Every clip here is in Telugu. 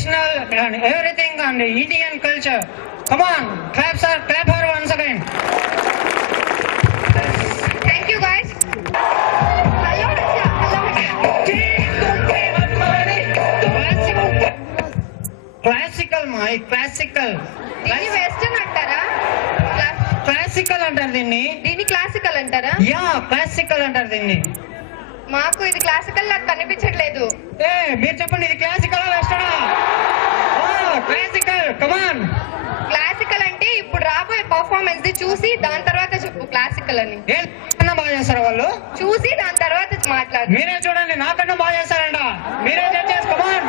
traditional and everything and Indian culture. Come on, clap her once again. Thank you guys. Classical. దీన్ని వెస్టర్న్ అంటారా? క్లాసికల్ అంటారు దీన్ని. దీన్ని క్లాసికల్ అంటారా? యా, క్లాసికల్ అంటారు దీన్ని. మాకు ఇది క్లాసికల్ నాకు కనిపించట్లేదు. మీరు చెప్పండి, ఇది క్లాసికల్ వెస్టర్నా? క్లాసికల్. కమాన్. క్లాసికల్ అంటే ఇప్పుడు రాబోయే పర్ఫార్మెన్స్ ది చూసి దాని తర్వాత చెప్పు క్లాసికల్ అని. నాకన్నా బాగా చేస్తారు వాళ్ళు. చూసి దాని తర్వాత మాట్లాడు. మీరే చూడండి, నాకన్నా బాగా చేస్తారంట. మీరే జడ్జెస్. కమాన్.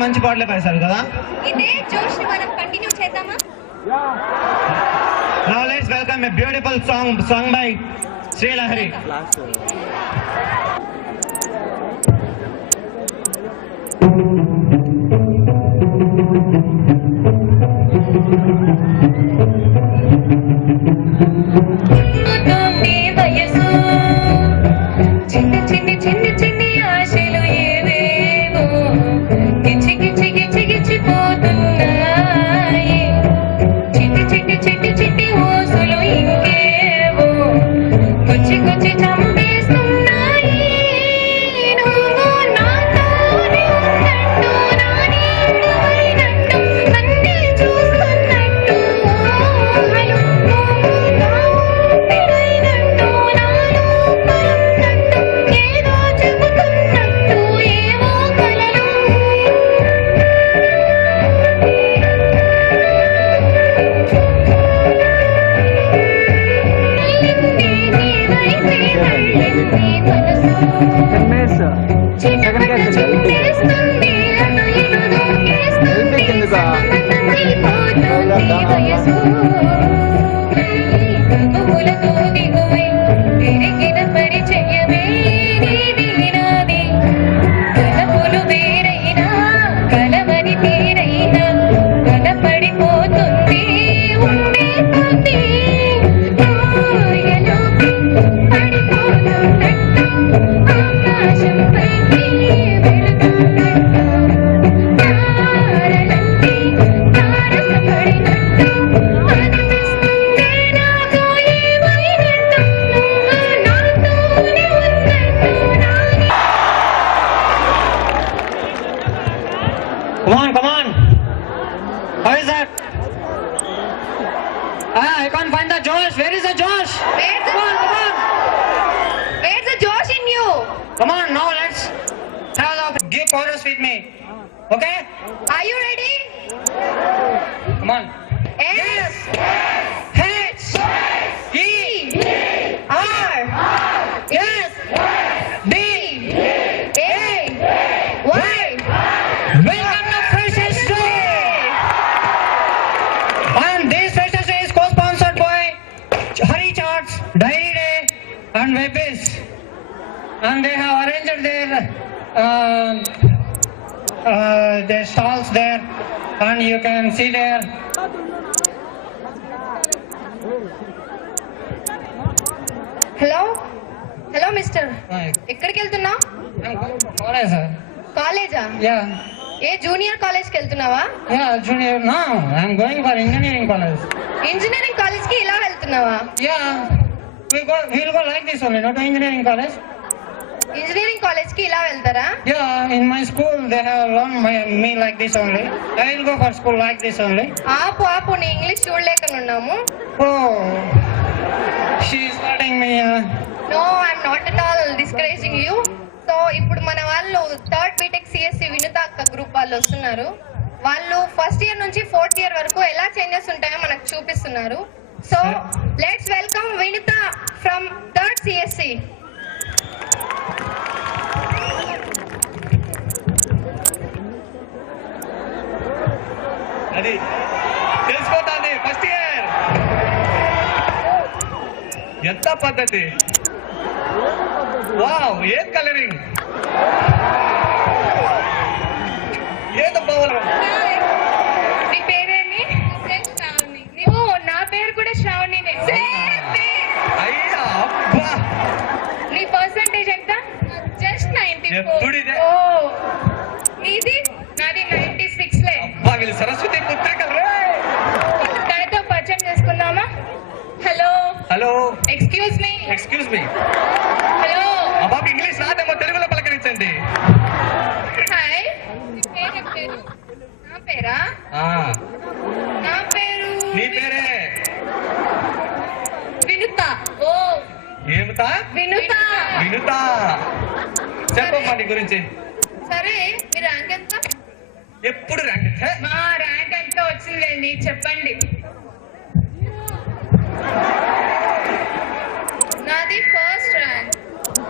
మంచి పాటలే పాడేశారు కదా. ఇదే జోష్ ని మనం కంటిన్యూ చేద్దామా? Now let's welcome a beautiful song sung by Sri Lahari. చిట్టి చిట్టి ఓసులు ఇంకేవో కుచ్చి కుచ్చి చంపేస్తూ Come on. How is that? I can't find the Josh. Where is the Josh? Where's the Come on. Where's the Josh in you? Come on, now let's have the give chorus with me. Okay? Are you ready? Come on. S H E R S D A Y. Welcome to Freshers Day. And this Freshers Day is co-sponsored by Hari Charts, Diary Day, and Webbiz. And they have arranged their stalls there, and you can see there. Hello mister, ఎక్కడికి వెళ్తున్నావు? College, sir. కాలేజా? Yeah. ఏ జూనియర్ కాలేజ్కి వెళ్తున్నావా? Yeah, junior. No, I'm going for engineering college. Engineering college కి ఇలా వెళ్తున్నావా? Yeah, we'll go like this only, not to engineering college. Engineering college కి ఇలా వెళ్తారా? Yeah, in my school they have learned me like this only. I will go for school like this only. ఆపు నీ ఇంగ్లీష్ చూడలేకనున్నాము. Oh, she is hurting me. No, I'm not at all discouraging you. So ఇప్పుడు మన వాళ్ళు థర్డ్ బీటెక్ సిఎస్సి వినుత అక్క గ్రూప్ వాళ్ళు వస్తున్నారు. వాళ్ళు ఫస్ట్ ఇయర్ నుంచి ఫోర్త్ ఇయర్ వరకు ఎలా చేంజెస్ ఉంటాయో మనకు చూపిస్తున్నారు. So let's welcome Vinutha from third CSC. అది తెలిసిపోతాంది. ఫస్ట్ ఇయర్ ఎంత పద్ధతి. వావ్, ఏం కలరింగ్, ఏదో పవర్. నీ పేరేమి? శ్రావణి. ఓ, నా పేరు కూడా శ్రావణినే. అయ్యా అబ్బా, నీ పర్సంటేజ్ ఎంత? జస్ట్ 94. ఎప్పుడు ఇదే. ఓ, నీది? నాది 96 లే. అబ్బా, వీళ్ళు సరస్వతి పుత్రికలు. తనతో పరిచయం చేసుకుందామా? Hello hello, excuse me. Excuse me. Hello అబ్బా, ఇంగ్లీష్ రాదేమో, తెలుగులో పలకరించండి. హాయ్. నా పేరా? ఆ, నా పేరు నీ పేరే వినుత. ఓ, ఏమిటా? వినుత. వినుతా. చెప్పమ్మా నీ గురించి. సరే, మీ ర్యాంక్ ఎంత? ఎప్పుడు ర్యాంక్? హే, మా ర్యాంక్ ఎంత వచ్చిందండి చెప్పండి. నాది ఫస్ట్ ర్యాంక్.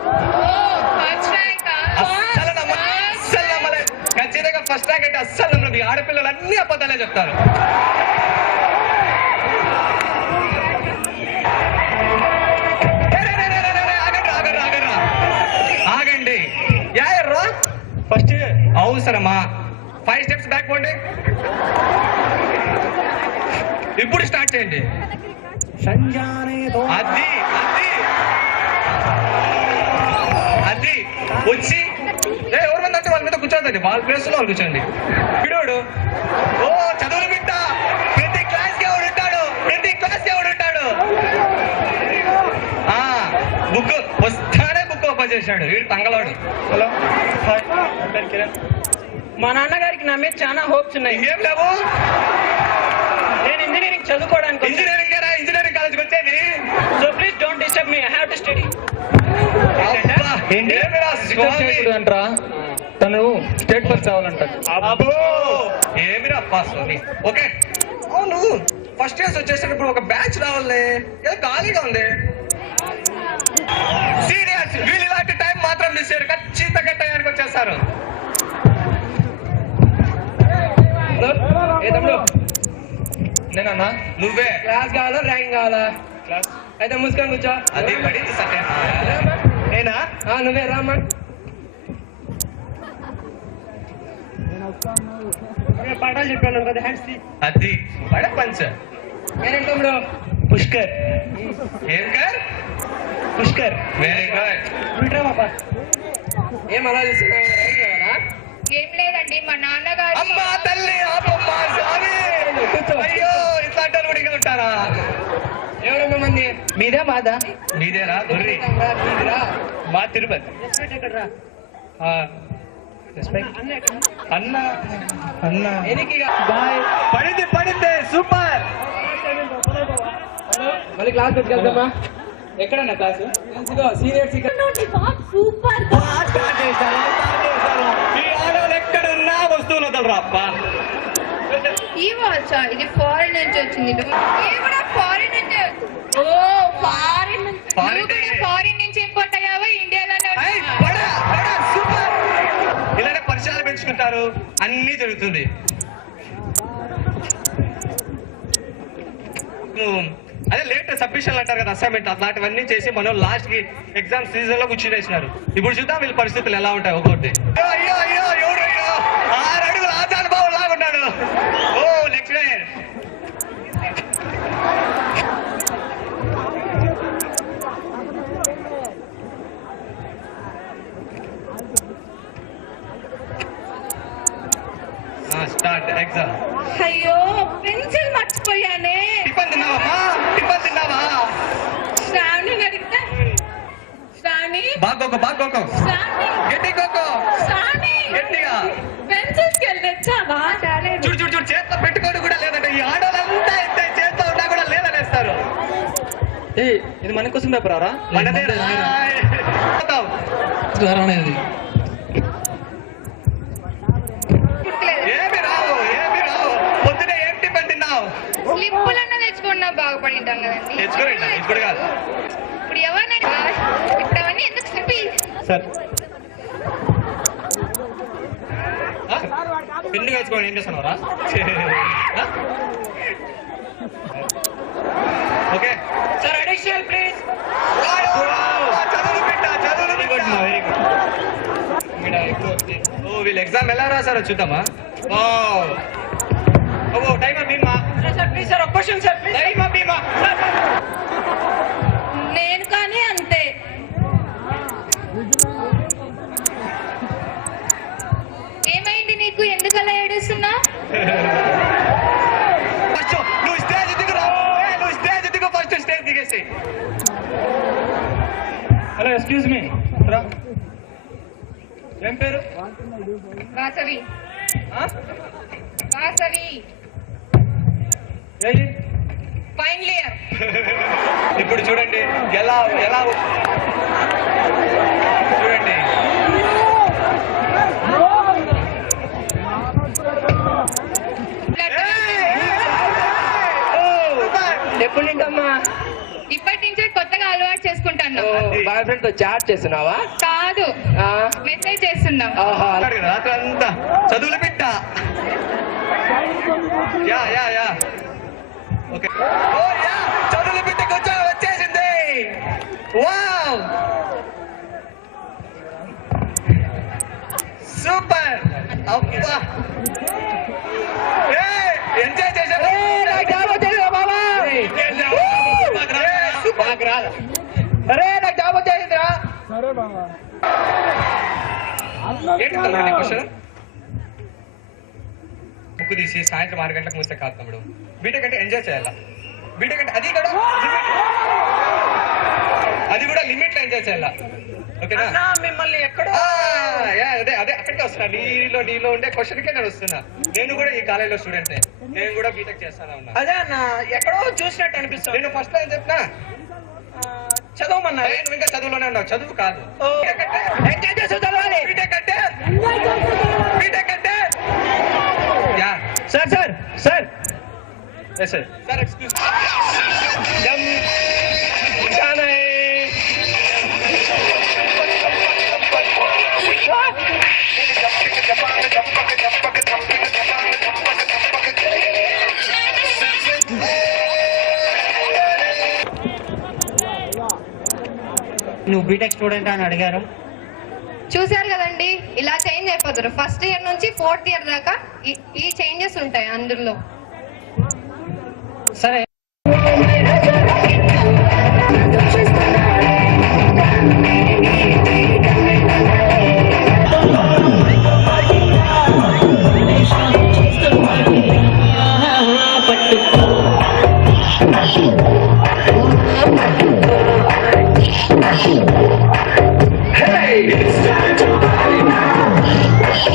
ఓ, ఫస్ట్ ర్యాంక్. అస్సలు నమ్మలే. ఖచ్చితంగా ఫస్ట్ ర్యాంక్ అంటే అస్సలు నమ్మలేదు. ఈ ఆడపిల్లలు అన్ని అబద్ధాలే చెప్తారు. ఆగండి. యాయర్రా ఫస్ట్ అవసరమా? 5 స్టెప్స్ బ్యాక్ పోండి. ఇప్పుడు స్టార్ట్ చేయండి. అది అది వచ్చి ఎవరి మంది అంటే వాళ్ళ మీద కూర్చోండి. వాళ్ళ ప్లేస్ లో వాళ్ళు కూర్చోండి. పిడోడు, ఓ చదువులు బిడ్డ, ప్రతి క్లాస్ కి ఎవడు ఉంటాడు, బుక్ వస్తానే బుక్ ఓపెన్ చేశాడు వీడు తంగలాడు. హలో, హాయ్, పేరు కిరణ్. మా నాన్నగారికి నా మీద చాలా హోప్స్ ఉన్నాయి. ఏం లేవు, నేను ఇంజనీరింగ్ చదువుకోవడానికి ఇంజనీరింగ్ కాలేజ్కి వచ్చేది. So please don't disturb me. I have to study. అంటరా తను స్టేట్ ఫస్ట్ రావాలంట. అబ్బో, ఏమిరా పాస్. ఓకే, అవును ఫస్ట్ ఇయర్స్ వచ్చేసినప్పుడు ఒక బ్యాచ్ రావాలి, ఏదో ఖాళీగా ఉంది. సీనియర్స్ వీళ్ళు ఇలాంటి టైం మాత్రం మిస్ చేయరు, ఖచ్చితంగా టైంకి వచ్చేస్తారు. ఏ తమ్ముడు, నేనన్నా నువ్వే. క్లాస్ కావాలా ర్యాంక్ కావాలా? క్లాస్ అయితే మూసుకొని కూర్చో. అది పడింది సరే. నేనా? నువ్వే రామ్మా. పాఠాలు చెప్పాను కదా, హ్యాండ్స్ తీ. అది పడ పంచ. నేనేం తమ్ముడు? పుష్కర్. ఏం కర్? పుష్కర్. Very good. వింట్రా బాబా. ఏం అలా చూస్తున్నావు? ర్యాంక్ కావాలా? ఏం లేదండి, మా నాన్నగారు. అమ్మా తల్లి, ఆపమ్మా స్వామి. అయ్యో, ఇట్లాంటి వాళ్ళు కూడా ఉంటారా? ఎవరమ్మా మంది? మీదే మాదా? నీదేరా దొర్రి. మీదిరా? మా తిరుపతి. అన్న అన్న ఎనికి పడింది సూపర్. మళ్ళీ క్లాస్ పెట్టుకెళ్తామా? ఎక్కడన్నా క్లాసు? సీనియర్స్ సూపర్ ఈ ఆడవాళ్ళు ఎక్కడున్నా వస్తువులు వదలరా అప్పా. ఈ వాచా ఇది ఫారిన్ నుంచి వచ్చింది ఇది కూడా ఫారిన్ నుంచి ఓ ఫారిన్ ఫారిన్ నుంచి ఇంపోర్ట్ అయ్యావా ఇండియాలోనే సూపర్. ఇలానే పరిచయాలు పెంచుకుంటారు, అన్నీ జరుగుతుంది. అదే లేట్ సబ్మిషన్లు అంటారు కదా, అసైన్మెంట్ అట్లాంటివన్నీ చేసి మనం లాస్ట్ కి ఎగ్జామ్ సీజన్ లో కూర్చునేసినారు. ఇప్పుడు చూద్దాం వీళ్ళ పరిస్థితులు ఎలా ఉంటాయి ఒక్కొక్కటి. అయ్యో అయ్యో ఎవరు 6 అడుగులు ఆచానుభావం లాగున్నాడు. ఓ లెక్చరర్ స్టార్ట్ ఎగ్జామ్. అయ్యో పెన్సిల్ మర్చిపోయానే. టిఫిన్ తిన్నావా? శ్రావణి అడిగితే శ్రావణి బాగోకో శ్రావణి గట్టి కోకో శ్రావణి గట్టిగా పెన్సిల్స్ కి వెళ్ళి తెచ్చావా? చూడు చేతిలో పెట్టుకోడు కూడా లేదంటే ఈ ఆడవాళ్ళంతా ఇంత చేతిలో ఉన్నా కూడా లేదనేస్తారు. ఇది మన కోసం పేపర్ రా మనదే అనేది ఏమి రావు పొద్దునే ఏం టిఫిన్ తిన్నావు? స్లిప్పులన్నా తెచ్చుకున్నా బాగుపడి ఉంటాం కదండి తెచ్చుకోరండి ఇప్పుడు కాదు. ఇప్పుడు ఎవరిని ఇప్పుడు అవన్నీ ఎందుకు స్లిప్ సార్ పెళ్లి వేసుకోండి ఏం చేస్తున్నారా? Okay sir additional please. వీళ్ళు ఎగ్జామ్ ఎలా రాసారో చూద్దామా? టైమ్ భీమా ప్లీజ్ సార్ ఒక క్వశ్చన్ సార్ ప్లీజ్. టైమ్ భీమా నేను కానీ అంతే. ఏమైంది నీకు ఎందుకలా ఏడుస్తున్నా ఫస్ట్ నువ్వు స్టేజ్ దిగురా. నువ్వు స్టేజ్ దిగు ఫస్ట్ స్టేజ్ దిగేసి. హలో ఎక్స్క్యూజ్ మీ ఏం పేరు? వాసవి ఫైనల్ ఇయర్ ఇప్పుడు చూడండి ఎలా చూడండి. ఎప్పుడు నింటమ్మా? ఇప్పటి నుంచే కొత్తగా అలవాటు చేసుకుంటాను బాయ్ ఫ్రెండ్ తో చాట్ చేస్తున్నావా? కాదు మెసేజ్ చేస్తున్నాం రాత్రంతా చదువులు పెట్ట. యా ఓకే చదువులు పెట్టి కొంచెం వచ్చేసింది. Wow super. అబ్బా ఎంజాయ్ చేశారు. అరే నాకు జాబ్ వచ్చేసిందిరా. బుక్ తీసి సాయంత్రం 6 గంటలకు మూస్తే కాదు తమ్ముడు. బీటెక్ అంటే ఎంజాయ్ చేయాలా. బీటెక్ అంటే అది కూడా లిమిట్ లో ఎంజాయ్ చేయాలా. ఓకేనా? మిమ్మల్ని ఎక్కడో అదే అక్కడికే వస్తున్నా. నీలో ఉండే క్వశ్చన్కే నేను వస్తున్నా. నేను కూడా ఈ కాలేజీలో స్టూడెంట్, నేను కూడా బీటెక్ చేస్తాను ఉన్నా. అదే అన్న ఎక్కడో చూసినట్టు అనిపిస్తుంది. నేను ఫస్ట్ టైం చెప్పినా చదవమన్నా. నువ్వు ఇంకా చదువులోనే ఉన్నావు. చదువు కాదు ఎంజాయ్ చేస్తూ చదవాలి. బీటెక్ అంటే యా సార్ సార్ ఎక్స్క్యూజ్ నువ్వు బీటెక్ స్టూడెంట్ అని అడిగారు. చూసారు కదండి ఇలా చేంజ్ అయిపోతారు. ఫస్ట్ ఇయర్ నుంచి 4th ఇయర్ దాకా ఈ చేంజెస్ ఉంటాయి అందులో. సరే Hey, it's time to party now.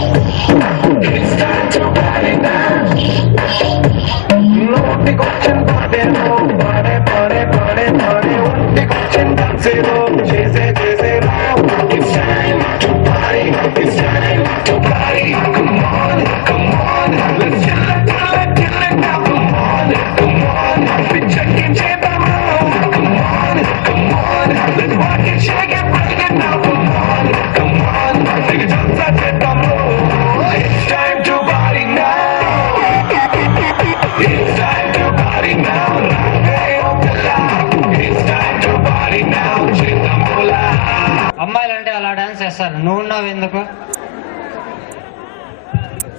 నువ్వు ఉన్నావు ఎందుకు?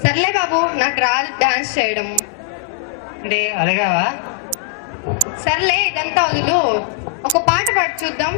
సర్లే బాబు, నాకు రాదు డాన్స్ చేయడం. అంటే అలగావా? సర్లే ఇదంతా వదులు, ఒక పాట పాడి చూద్దాం.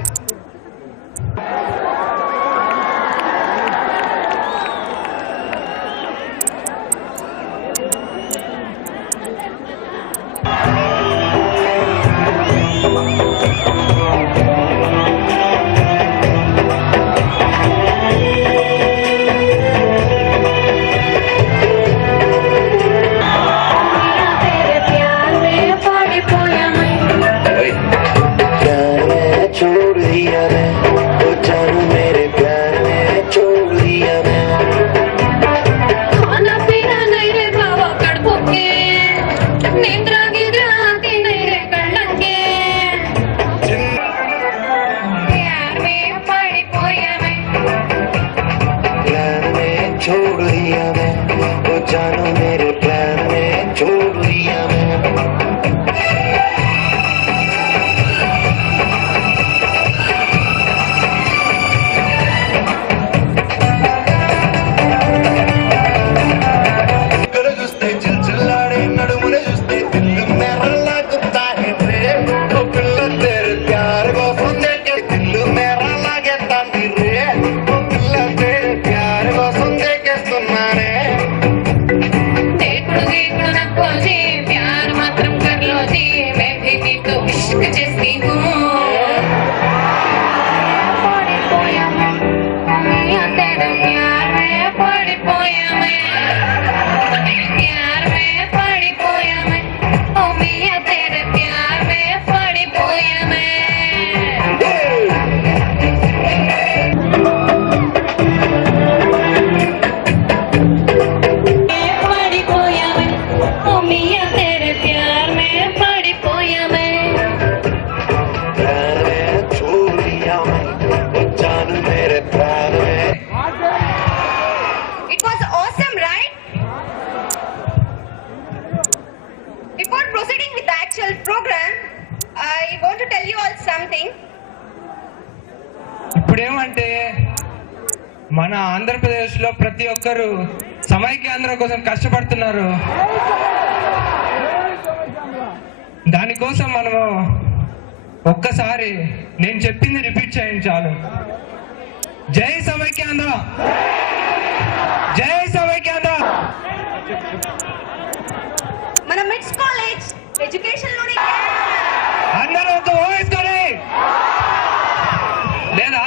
ఇప్పుడేమంటే మన ఆంధ్రప్రదేశ్లో ప్రతి ఒక్కరు సమైక్యాంధ్ర కోసం కష్టపడుతున్నారు. దానికోసం మనము ఒక్కసారి నేను చెప్పింది రిపీట్ చేయండి చాలు. జై సమైక్యాంధ్ర, జై సమైక్యాంధ్ర. మన మిడ్స్ కాలేజ్ ఎడ్యుకేషన్ లోనే అందరూ ఒక వాయిస్ కొనే లేదా?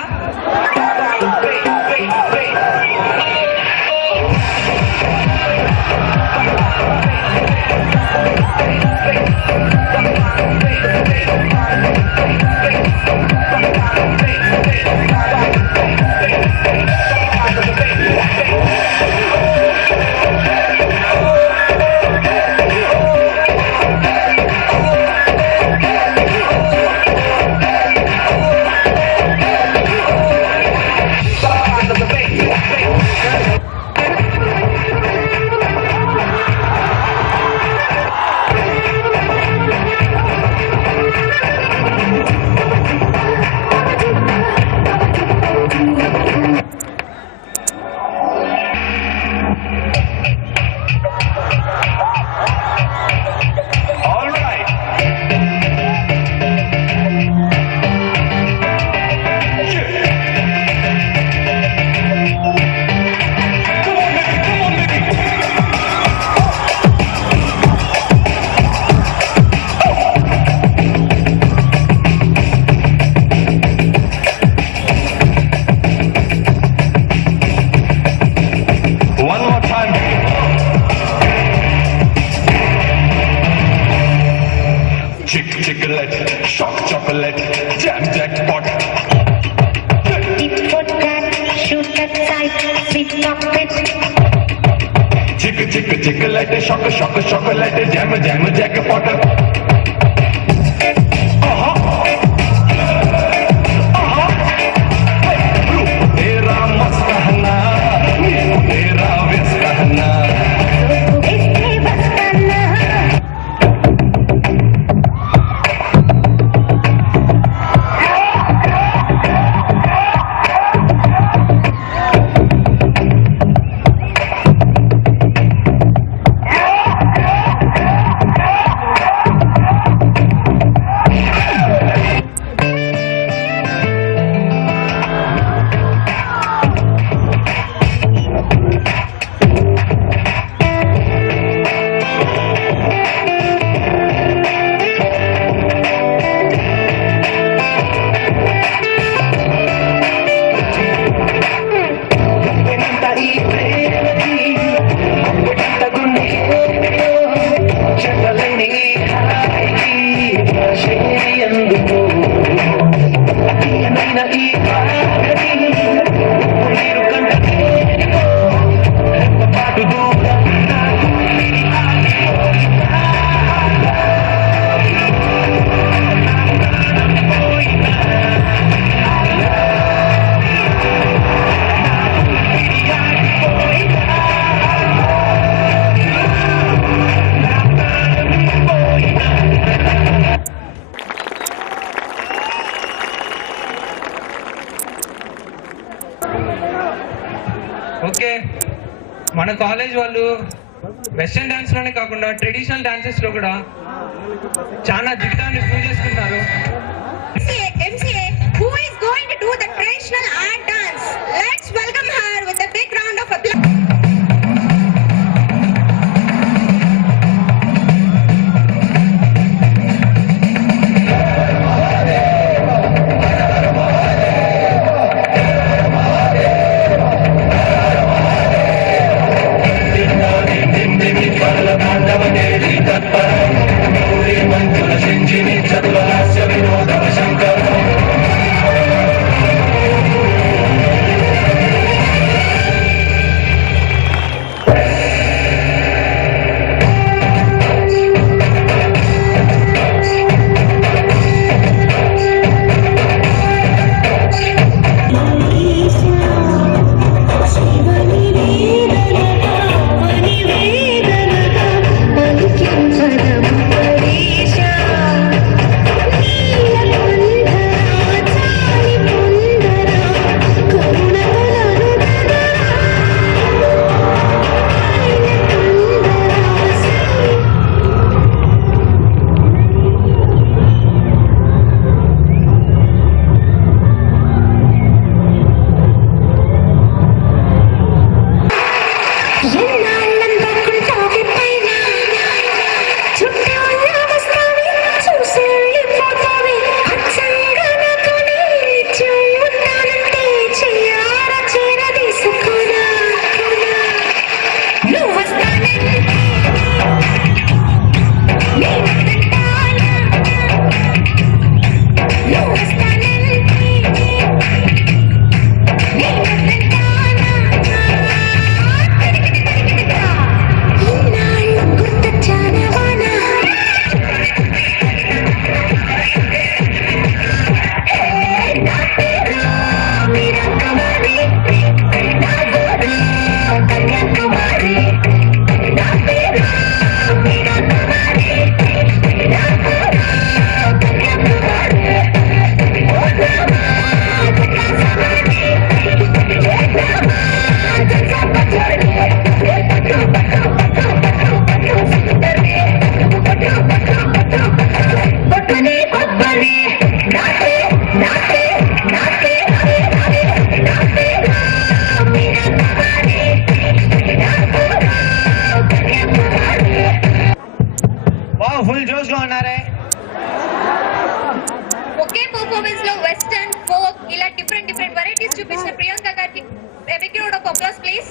Chick-chick-a-let, shock chocolate, jam jackpot. Tit for tat, shoot at sight, sweet chocolate. Chick-chick-a-chick-a-let, shock-a-shock-a-chocolate, jam-a-jam-a jackpot. तेरा मस्त है ना, तेरा व्यस्त है ना. కాలేజ్ వాళ్ళు వెస్టర్న్ డాన్స్ లోనే కాకుండా ట్రెడిషనల్ డాన్సెస్ లో కూడా చాలా దిగ్గాన్ని ప్రూవ్ చేసుకుంటారు. MCA, who is going to do the traditional art dance? Let's welcome her with a big round of applause. Full జోష్ లో ఉన్నారే. ఒకే పర్ఫార్మెన్స్ లో వెస్టర్న్, ఫోక్ ఇలా డిఫరెంట్ వెరైటీస్ చూపించిన ప్రియాంక గారికి big round of applause please.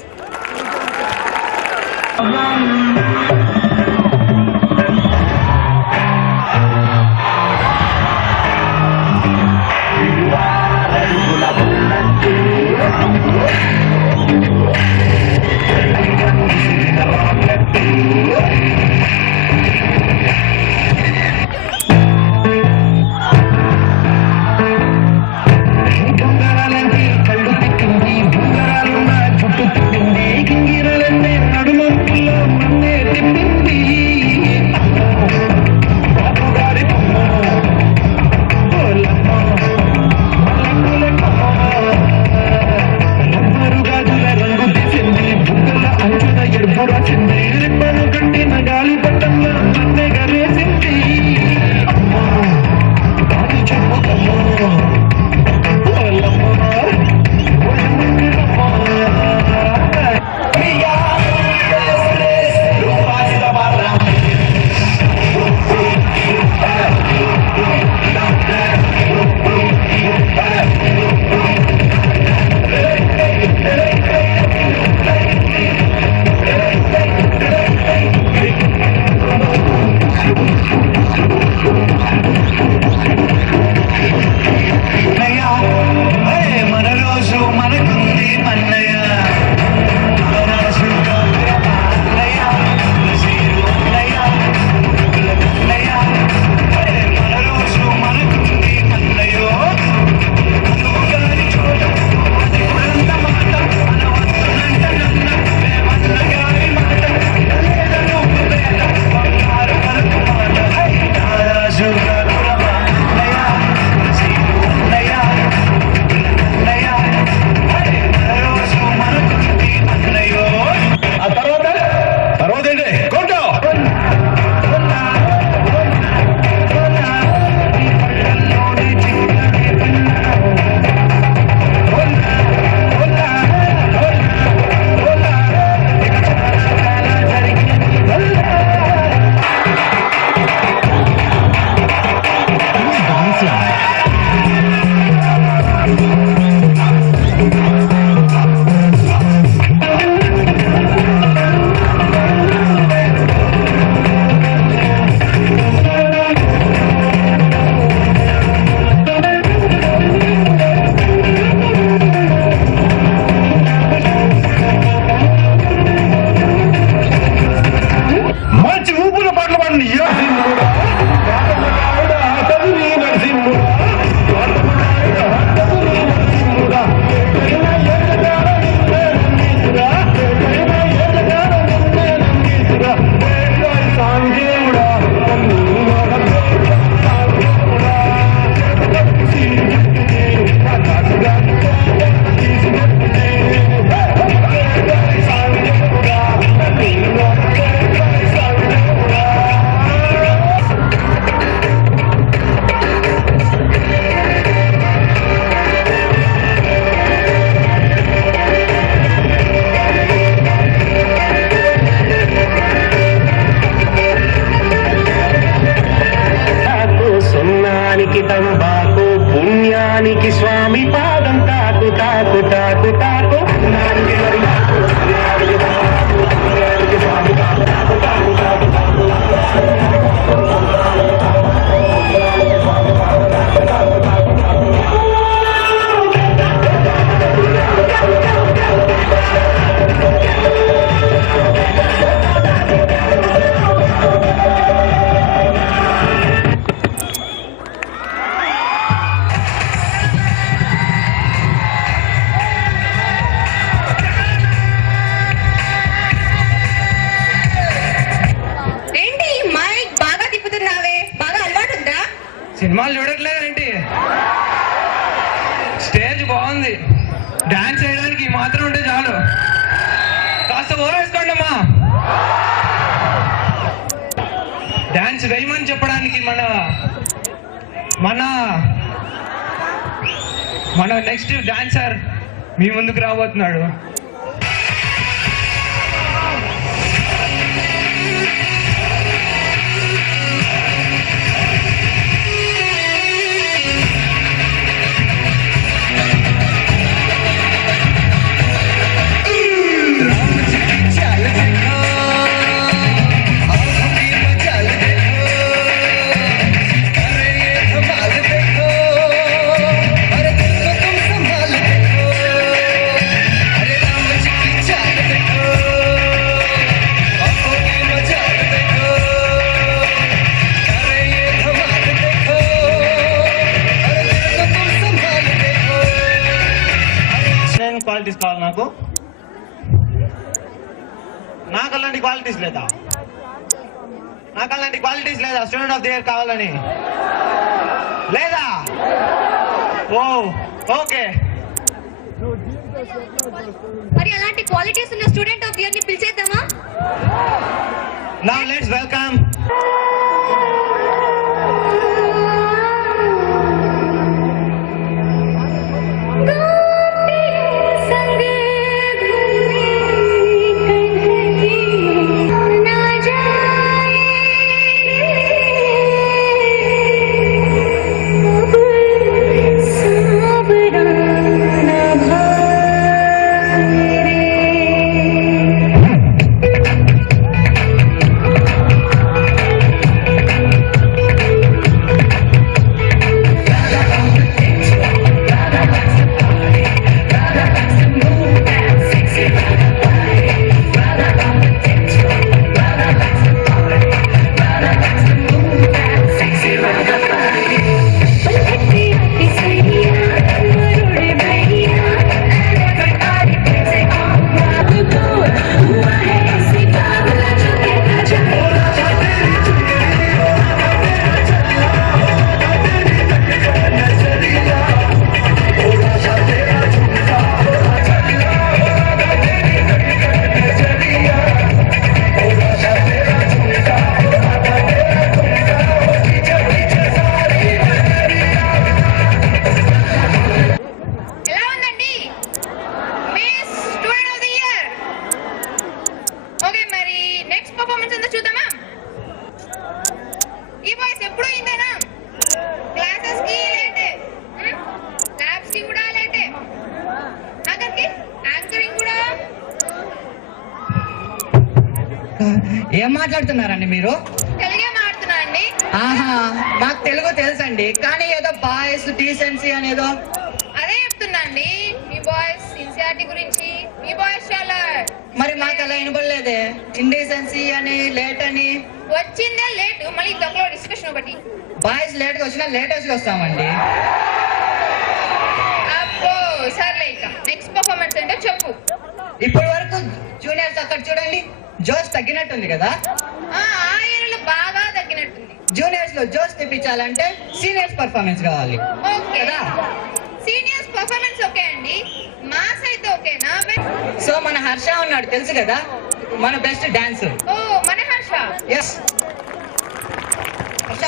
సినిమాలు చూడట్లేదేంటి? స్టేజ్ బాగుంది, డాన్స్ చేయడానికి ఈ మాత్రం ఉంటే చాలు. కాస్త ఓవేసుకోండి అమ్మా. డాన్స్ వేయమని చెప్పడానికి మన నెక్స్ట్ డాన్సర్ మీ ముందుకు రాబోతున్నాడు. క్వాలిటీస్ కావాలి నాకు అలాంటి క్వాలిటీస్ లేదా? నాకు అలాంటి క్వాలిటీస్ లేదా? స్టూడెంట్ ఆఫ్ ది ఇయర్ కావాలని లేదా? ఓ ఓకే. మరి అలాంటి క్వాలిటీస్ ఉన్న స్టూడెంట్ ఆఫ్ ది ఇయర్ ని పిలిచేద్దామా? నౌ లెట్స్ వెల్కమ్ ఏం మాట్లాడుతున్నారండి మీరు? తెలుగే మాట్లాడుతున్నానండి. ఆహా, మాకు తెలుగు తెలుసండి, కానీ ఏదో బాయ్స్ డీసెన్సీ అనేదో అదే చెప్తున్నాండి. మీ బాయ్స్ సిన్సియారిటీ గురించి, మీ బాయ్స్ చాలా మరి మాకు అలా వినబడలేదే. ఇండీసెన్సీ అని, లేట్ అని. వచ్చిందే లేట్, మళ్ళీ దొంగలో డిస్కషన్ ఒకటి. బాయ్స్ లేట్ గా వచ్చినా లేటెస్ట్ గా వస్తామండి. అబ్బో సర్లే, ఇక నెక్స్ట్ పర్ఫార్మెన్స్ ఏంటో చెప్పు. ఇప్పటి వరకు జూనియర్స్ అక్కడ చూడండి, జోష్ తగ్గినట్టుంది కదా. ఆ ఏరియాలో బాగా తగ్గినట్టుంది. జూనియర్స్ లో జోష్ తెప్పించాలంటే సీనియర్స్ పర్ఫార్మెన్స్ కావాలి ఓకే, కదా. సీనియర్స్ పర్ఫార్మెన్స్ ఓకే అండి, మాస్ అయితే ఓకేనా? సో మన హర్ష ఉన్నాడు తెలుసు కదా, మన బెస్ట్ డాన్సర్. ఓ మన హర్ష. ఎస్ హర్ష.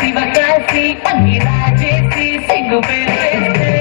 శివకాశి అన్ని రాజేసి సిగ్గు పెళ్ళేస్తే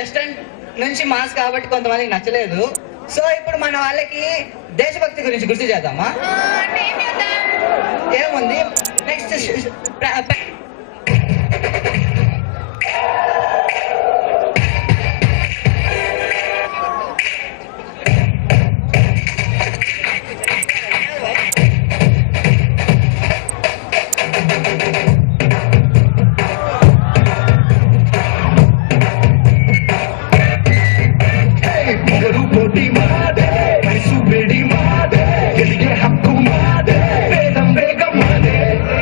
వెస్టర్న్ నుంచి మాస్ కాబట్టి కొంతమందికి నచ్చలేదు. సో ఇప్పుడు మన వాళ్ళకి దేశభక్తి గురించి గుర్తు చేద్దామా? అంటే ఏం చేద్దాం? ఏముంది, నెక్స్ట్ మొగలు పోటీ మాదే, వయసు వేడి మాదే, గెలిగే హక్కు మాదే, వేదం వేగం మాదే,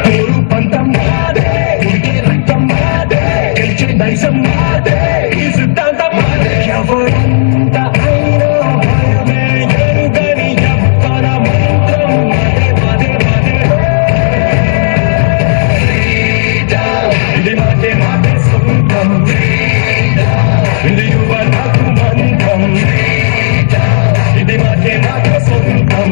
పోరు పంతం మాదే, ఉడికే రక్తం మాదే, గెలిచే నైజం మాదే, ఈ సిద్ధాంతం మాదే. ఎవరంత అయినా భయమే ఎరుగని ఎవ్వర మంత్రం మాదే మాదే మాదే. ఇది మాటే మాటే సొంతం, ఇది యువతకు మంత్రం, ఇది మాటే మాటే సొంతం.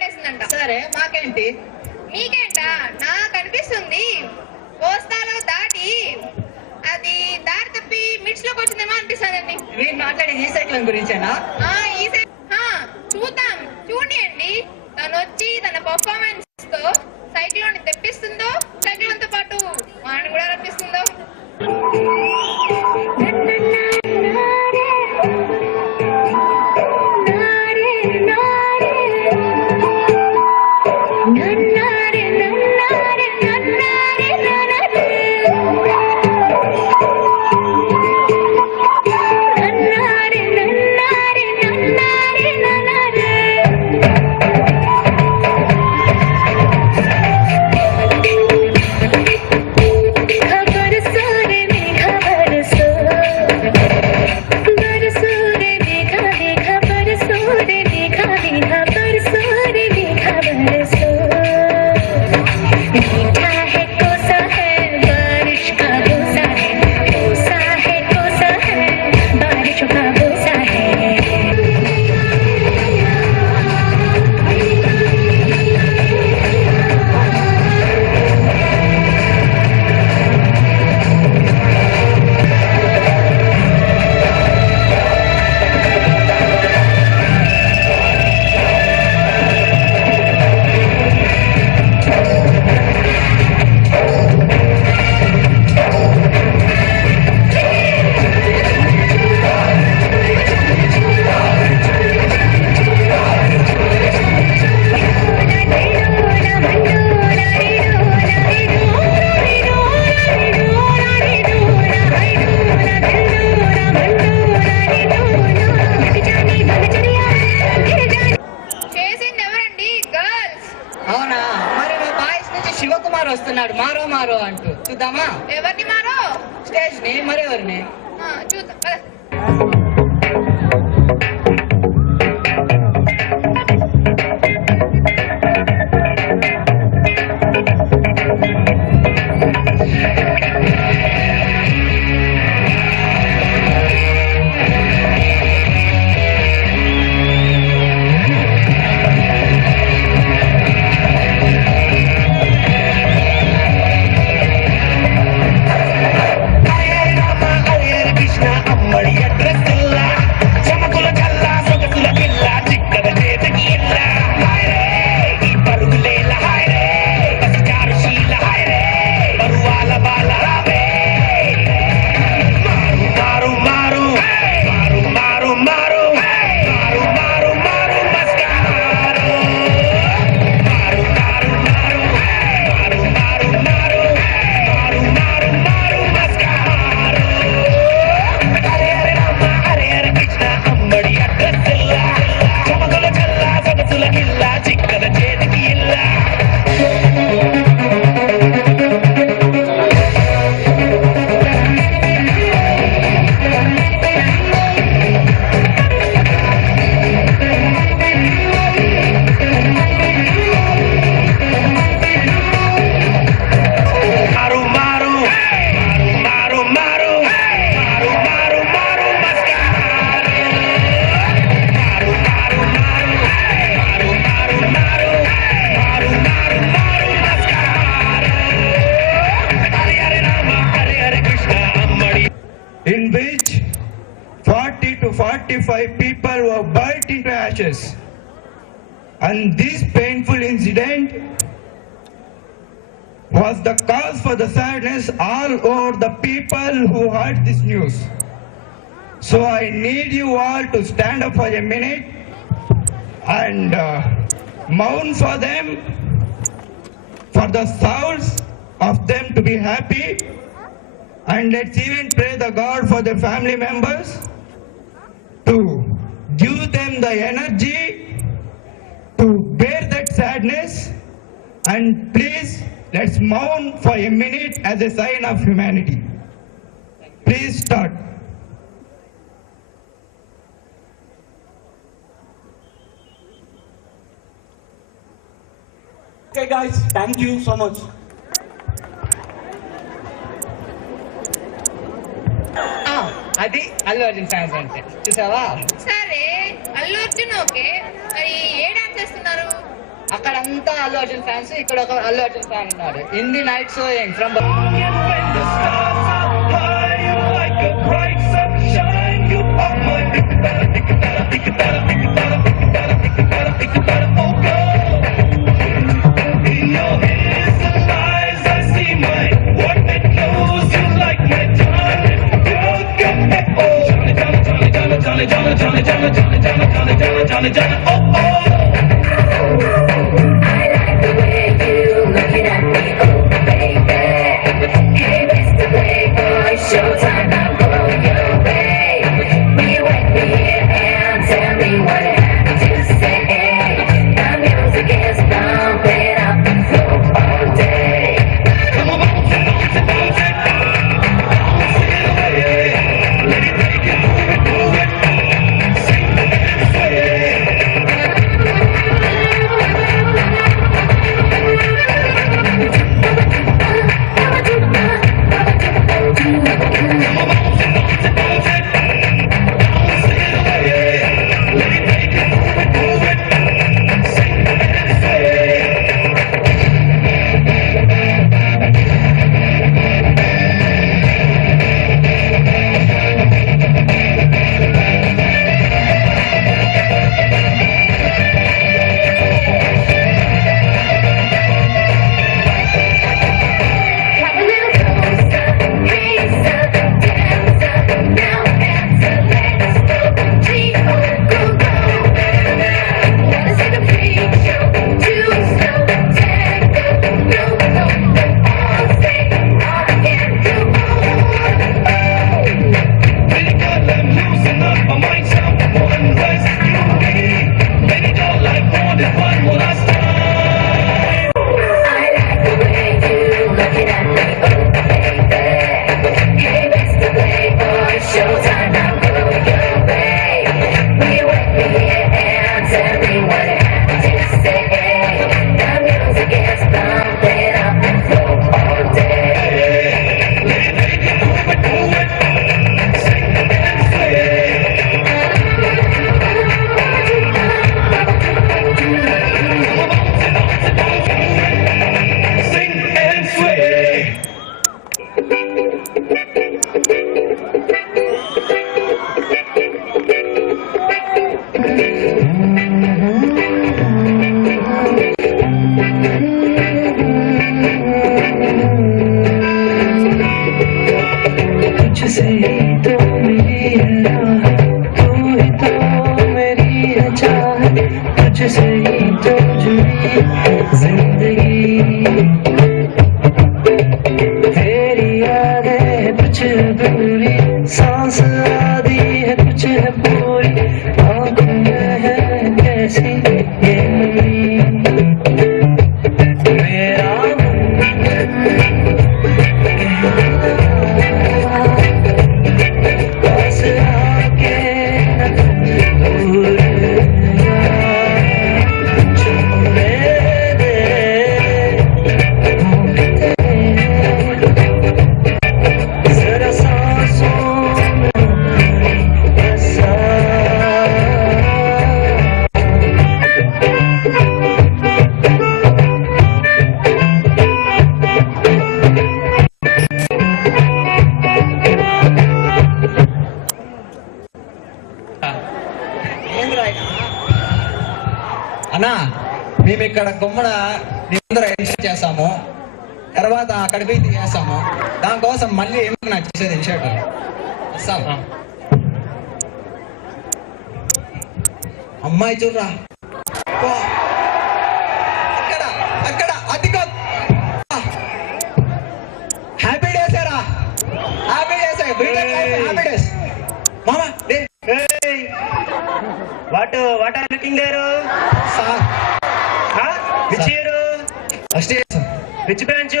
చేసిందంట. సరే మాకేంటి? మీకేంటా? నాకు అనిపిస్తుంది కోస్తాలో దాటి అది దారి తప్పి మిడ్స్ లోకి వచ్చిందేమో అనిపిస్తుందండి. మీరు మాట్లాడేది ఈ సైక్లం గురించేనా? ఈ సైడ్ చూద్దాం, చూడండి. తను వచ్చి తన పర్ఫార్మెన్స్ తో సైక్లోన్ తెప్పిస్తుందో, సైక్లోన్ తో పాటు వాడిని కూడా రప్పిస్తుందో. శివకుమార్ వస్తున్నాడు మారో మారో అంటూ. చూద్దామా? ఎవరిని మారో? స్టేజ్ ని మరెవరిని? చూద్దాం పద. to 45 people were burnt into ashes. And this painful incident was the cause for the sadness all over the people who heard this news. So I need you all to stand up for a minute and mourn for them, for the souls of them to be happy, and let's even pray the God for their family members to give them the energy to bear that sadness. And please, let's mourn for a minute as a sign of humanity. Please start. Okay guys, thank you so much. అది అల్లు అర్జున్ ఫ్యాన్స్ అంటే చూసావా? సరే అల్లు అర్జున్ ఓకే, మరి ఏ డాన్స్ చేస్తున్నారు? అక్కడంతా అల్లు అర్జున్ ఫ్యాన్స్, ఇక్కడ ఒక అల్లు అర్జున్ ఫ్యాన్ ఉన్నాడు. In the night showing from Showtime, now go your way. Be with me and tell me what it had to say. The music is pumping up the floor all day. Come on, bounce it, bounce it, bounce it. Bounce it away. Let it break it, move it, sing and sway. Showtime, now go your way. Be with me and tell me what it had to say. The music is pumping up the floor all day. Let it make it, move it, sing and sway. Sing and sway. तुझसे ही तो मिली है राह, तू ही तो मेरी है चाहत, तुझसे ही तो जुड़ी जिंदगी। तेरी यादें कुछ अधूरी, सांस आधी है कुछ है पूरी, आँखों में है कैसी ये नमी। मेरा पास आके दूर छोड़े दे जरा सांसों में बसा అన్నా మేము ఇక్కడ గుమ్మడ అందరూ ఇన్షర్ట్ చేస్తాము, తర్వాత అక్కడ పోయి తీసేస్తాము. దానికోసం మళ్ళీ ఏమో నాకు చేసేది ఇన్షర్ట్ వస్తాము. అమ్మాయి చూడరా అక్కడ అక్కడ అదిగో. హ్యాపీ డేస్ రా, హ్యాపీ డేస్, హ్యాపీ డేస్ మామా. What are you looking there? Sir Which year? First year sir. Which branch?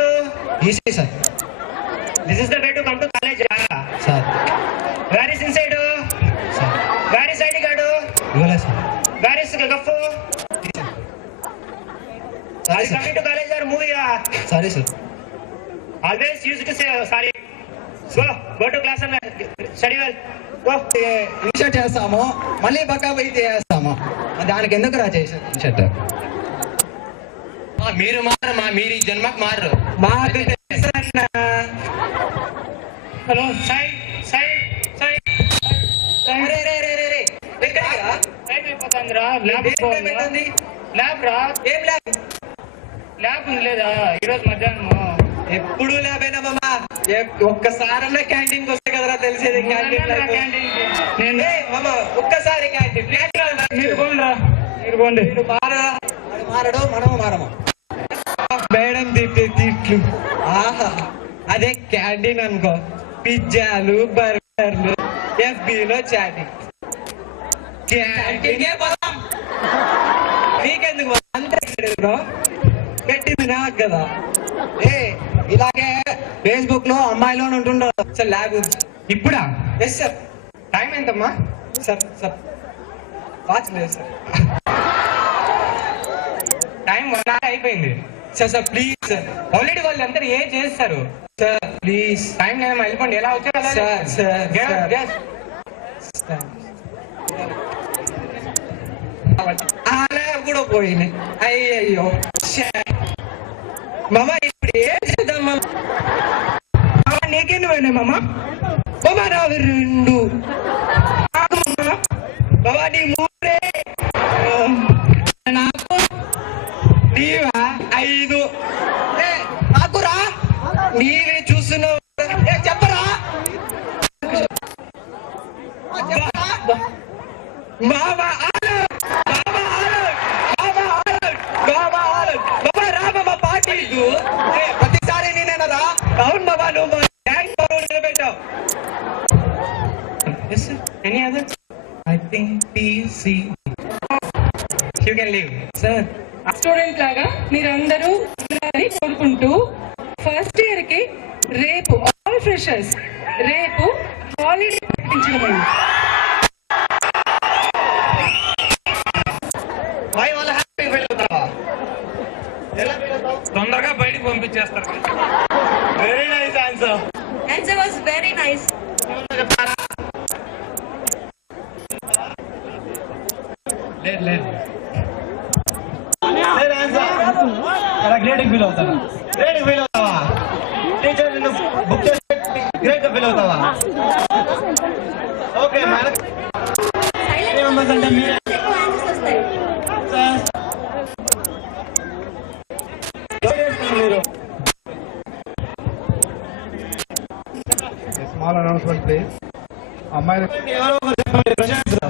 EC sir. This is the way to come to college. Sir Where is inside? Sir Where is ID card? ఇవ్వలే sir. Where is gaffu? Are sorry you sir. coming to college or movie? Sorry sir. Always used to say sorry. Go to class and study well. Go. In shirt చేస్తాము, మళ్ళీ పక్కా పోయి చేస్తాము. దానికి ఎందుకు రా చేసారు ఇన్షర్ట్? మీరు మారమ్మా, మీరు ఈ జన్మకు మారు. మాకు Hello, side. Side అయిపోతుందిరా. ల్యాబ్ ల్యాబ్ రా. ఏం ల్యాబ్? ల్యాబ్ ఉంది లేదా ఈరోజు మధ్యాహ్నం? ఎప్పుడు ల్యాబ్ అయినా మామా, ఒక్కసారన్నా క్యాంటీన్ వస్తే కదరా తెలిసేది. క్యాంటీన్ మామా ఒక్కసారి క్యాంటీన్. మీరు పోండిరా, మీరు పోండి. మారడు, మనము మారము. మేడం తిట్టే తిట్లు ఆహా, అదే క్యాంటీన్ అనుకో, పిజ్జాలు బర్గర్లు, ఎఫ్బీలో చాటింగ్. క్యాంటీన్కే పోదాం. నీకెందుకు అంతే బ్రో, పెట్టింది నాకు కదా. ఇలాగే ఫేస్బుక్ లో అమ్మాయిలో ఉంటుండో సార్ ల్యాబ్ ఇప్పుడా? Yes sir. టైం ఎంతమ్మా? సార్ సార్ వాచ్ లేదు సార్. టైం 1 hour అయిపోయింది. Sir sir please sir. Already వాళ్ళు అందరు ఏం చేస్తారు సార్ ప్లీజ్. టైం నేను వెళ్ళిపోండి. ఎలా వచ్చారు సార్ సార్ ఆ ల్యాబ్ కూడా పోయింది. అయ్యయ్యో మామ, ఇప్పుడు ఏం చేద్దాం మామ? నీకెన్ని పోయినాయి మామ? మామ నావి 2. మామ నీ 3. నాకు నీవా 5. నాకు రా, నీవే చూస్తున్నావు. చెప్పరా మామ ప్రతిసారి నేనేనరా? అవును బాబా, నువ్వు గ్యాంగ్ పరువు నిలబెట్టావు. Any other? I think TC you can leave. Sir student లాగా మీరందరూ ఉండాలని కోరుకుంటూ ఫస్ట్ ఇయర్ కి రేపు ఆల్ ఫ్రెషర్స్ రేపు హాలిడే ప్రకటించడం. తొందరగా బయటకు పంపించేస్తారు. Very nice answer. Answer was very nice. లేదు గ్రేట్ ఫీల్ అవుతావా? టీచర్ నిన్ను బుక్ చేసి గ్రేట్ ఫీల్ అవుతావా? Okay madam. అంటే మీరు స్మాల్ అనౌన్స్మెంట్ ప్లీజ్. అమ్మాయిలు ఎవరో ఒకరు చెప్పండి.